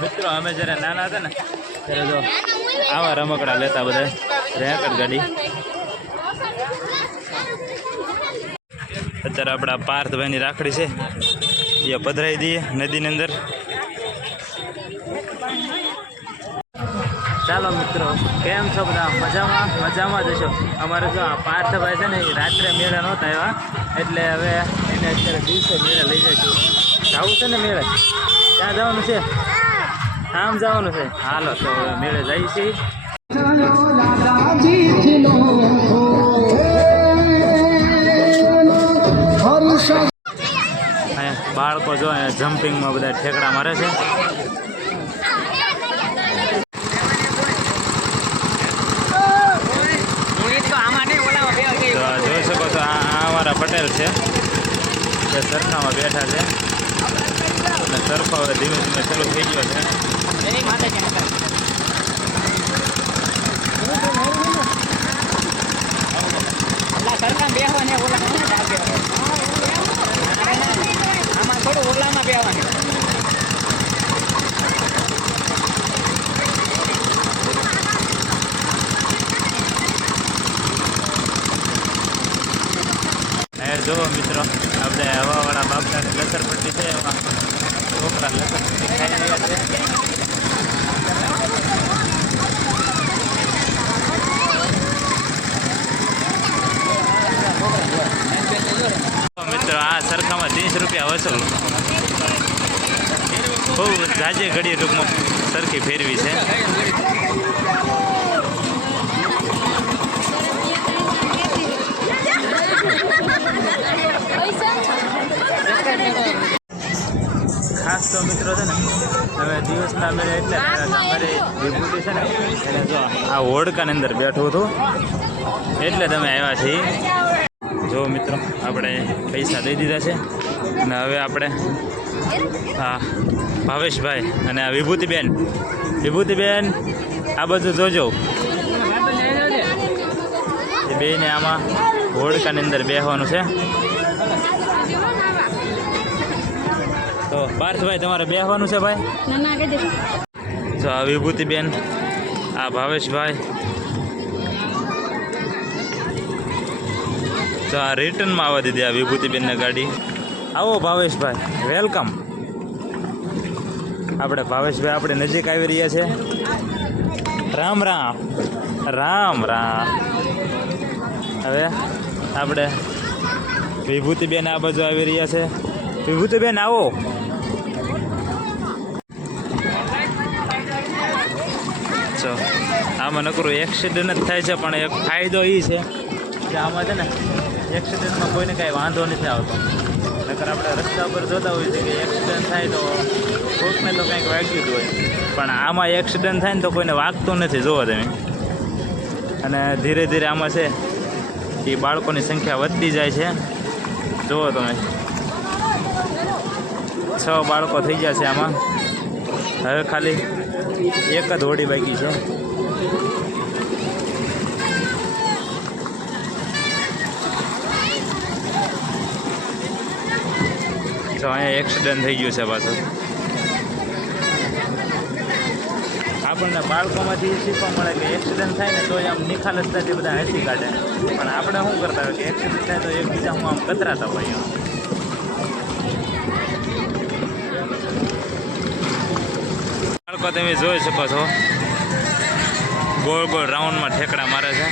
મિત્રો અમે જ્યારે નાના હતા ને ત્યારે જો આવા રમકડા લેતા બધા રેકડ ગાડી. અત્યારે આપણા પાર્થભાઈની રાખડી છે એ પધરાવી દઈએ નદીની અંદર. ચાલો મિત્રો, કેમ છો બધા? મજામાં મજામાં જ છો. અમારે જો આ પાર્થભાઈ છે ને એ રાત્રે મેળે નહોતા આવ્યા, એટલે હવે એને અત્યારે દિવસે મેળે લઈ જઈશું. જવું છે ને મેળે? ક્યાં જવાનું છે? આમ જવાનું છે. હાલો તો હવે મેળે જઈએ છીએ. બાળકો જો જમ્પિંગમાં બધા ઠેકડા મારે છે. જોઈ શકો છો આ અમારા પટેલ છે, એ સરખામાં બેઠા છે અને સરખો હવે ધીમે ધીમે શરૂ થઈ ગયો છે. આમાં થોડું ઓલામાં બેવાનું. જો મિત્રો, આપણે હવાવાળા બાપડાની લસરપટ્ટી છે, એમાં છોકરા લસરપટ્ટી ખાઈ રહ્યા છે. મિત્રો આ સરખામાં 30 રૂપિયા વસૂલ. બહુ જાજે ઘડી ટૂંકમાં સરખી ફેરવી છે. ખાસ તો મિત્રો છે ને હવે દિવસના મેળે એટલે અમારી વિભૂતિ છે ને એને જો આ હોડકાની અંદર બેઠું હતું એટલે તમે આવ્યા છીએ. જો મિત્રો, આપણે પૈસા દઈ દીધા છે અને હવે આપણે હા ભાવેશભાઈ અને આ વિભૂતિબેન આ બધું જોજો. એ બેને આમાં હોડકાની અંદર બેસવાનું છે. તો પાર્થભાઈ તમારે બેસવાનું છે ભાઈ? જો આ વિભૂતિબેન, આ ભાવેશભાઈ, તો આ રિટર્નમાં આવવા દીધી આ વિભૂતિબેનને ગાડી. આવો ભાવેશભાઈ, વેલકમ. આપણે ભાવેશભાઈ આપણે નજીક આવી રહ્યા છે. રામ રામ રામ રામ. હવે આપણે વિભૂતિબેન આ બાજુ આવી રહ્યા છે. વિભૂતિબેન આવો. જો આમાં નકરું એક્સિડન્ટ જ થાય છે, પણ એક ફાયદો એ છે કે આમાં છે ને એક્સિડન્ટમાં કોઈને કાંઈ વાંધો નથી આવતો. નકર આપણે રસ્તા પર જોતા હોઈએ છીએ કે એક્સિડન્ટ થાય તો કોઈકને તો કંઈક વાગ્યું જ હોય, પણ આમાં એક્સિડન્ટ થાય ને તો કોઈને વાગતું નથી. જુઓ તમે. અને ધીરે ધીરે આમાં છે એ બાળકોની સંખ્યા વધતી જાય છે. જુઓ તમે, 6 બાળકો થઈ ગયા છે આમાં. હવે ખાલી એક જ હોડી બાકી છે. તો અહીંયા એક્સિડન્ટ થઈ ગયું છે પાછું. આપણને બાળકોમાંથી શીખવા મળે કે એક્સિડન્ટ થાય ને તો આમ નિખાલસતાથી બધા હસી કાઢે, પણ આપણે શું કરતા હોય કે એક્સિડન્ટ થાય તો એકબીજા હું આમ કતરાતા હોય. બાળકો તમે જોઈ શકો છો ગોળ ગોળ રાઉન્ડમાં ઠેકડા મારે છે.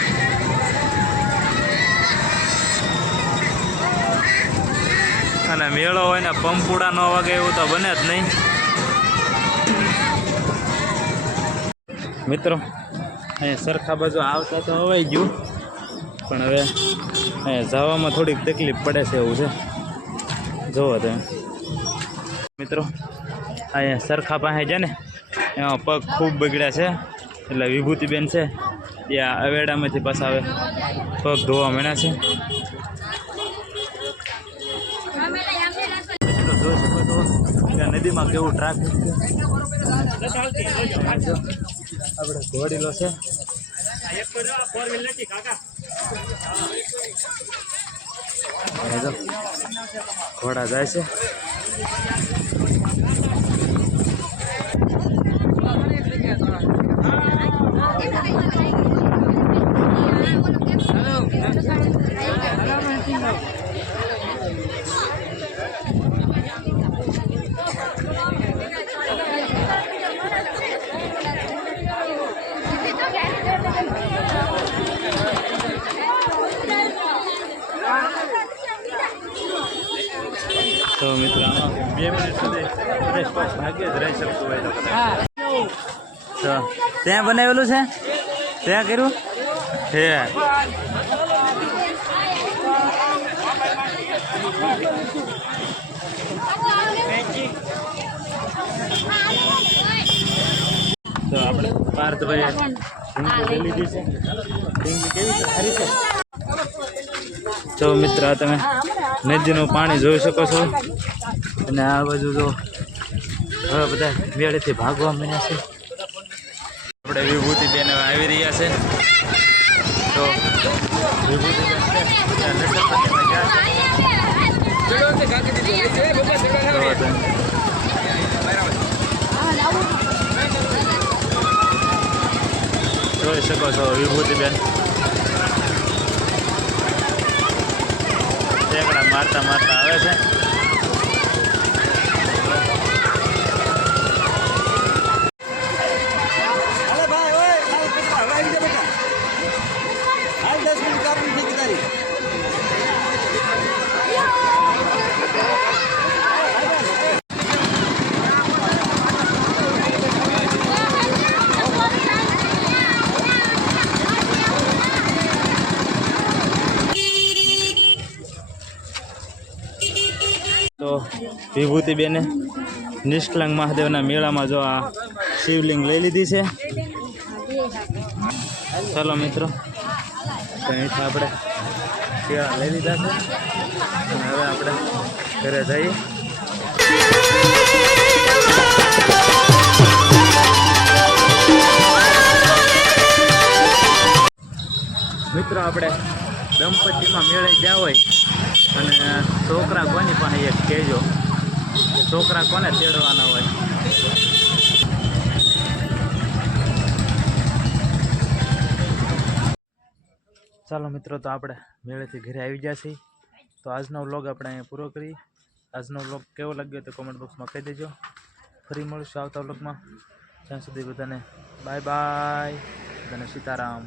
અને મેળો હોય ને પંપુડા ન વાગે એવું તો બને જ નહીં. મિત્રો અહીંયા સરખા બાજુ આવતા તો હવાઈ ગયું, પણ હવે અહીંયા જવામાં થોડીક તકલીફ પડે છે એવું છે. જોવો તમે મિત્રો, અહીંયા સરખા પાસે છે ને એમાં પગ ખૂબ બગડ્યા છે, એટલે વિભૂતિબેન છે એ આ અવેડામાંથી પાછા હવે પગ ધોવા માંડ્યા છે. મિત્રો જોઈ શકો છો કે નદીમાં કેવું ટ્રાફિક છે. આપણે ઘોડીલો છે. ઘોડા જાય છે. ભાગ્ય જ રહી શકતું હોય તો કદાચ. તો ત્યાં બનાવેલું છે, ત્યાં કર્યું હે. તો આપણે પાર્થભાઈ લઈ લીધી છે. કેવી છે? સારી છે. તો મિત્ર તમે નદીનું પાણી જોઈ શકો છો અને આ બાજુ જો હવે બધા વેળેથી ભાગવા માંડ્યા છે. આપણે વિભૂતિબેન હવે આવી રહ્યા છે. તો વિભૂતિબેન જોઈ શકો છો વિભૂતિબેન ઠેકડા મારતા મારતા આવે છે. તો વિભૂતિબેને નિષ્કલંક મહાદેવના મેળામાં જો આ શિવલિંગ લઈ લીધી છે. ચાલો મિત્રો, અહીંથી આપણે કેળા લઈ લીધા છે અને હવે આપણે ઘરે જઈએ. મિત્રો આપણે દંપતીમાં મેળે ગયા હોય અને છોકરા કોની પાસે એક કહેજો કે છોકરા કોને તેડવાના હોય. ચાલો મિત્રો, તો આપણે મેળેથી ઘરે આવી ગયા છીએ. તો આજનો વ્લોગ આપણે અહીંયા પૂરો કરી. આજનો વ્લોગ કેવો લાગ્યો તો કોમેન્ટ બોક્સમાં કહી દેજો. ફરી મળીશું આવતા વ્લોગમાં. ત્યાં સુધી બધાને બાય બાય, બધાને સીતારામ.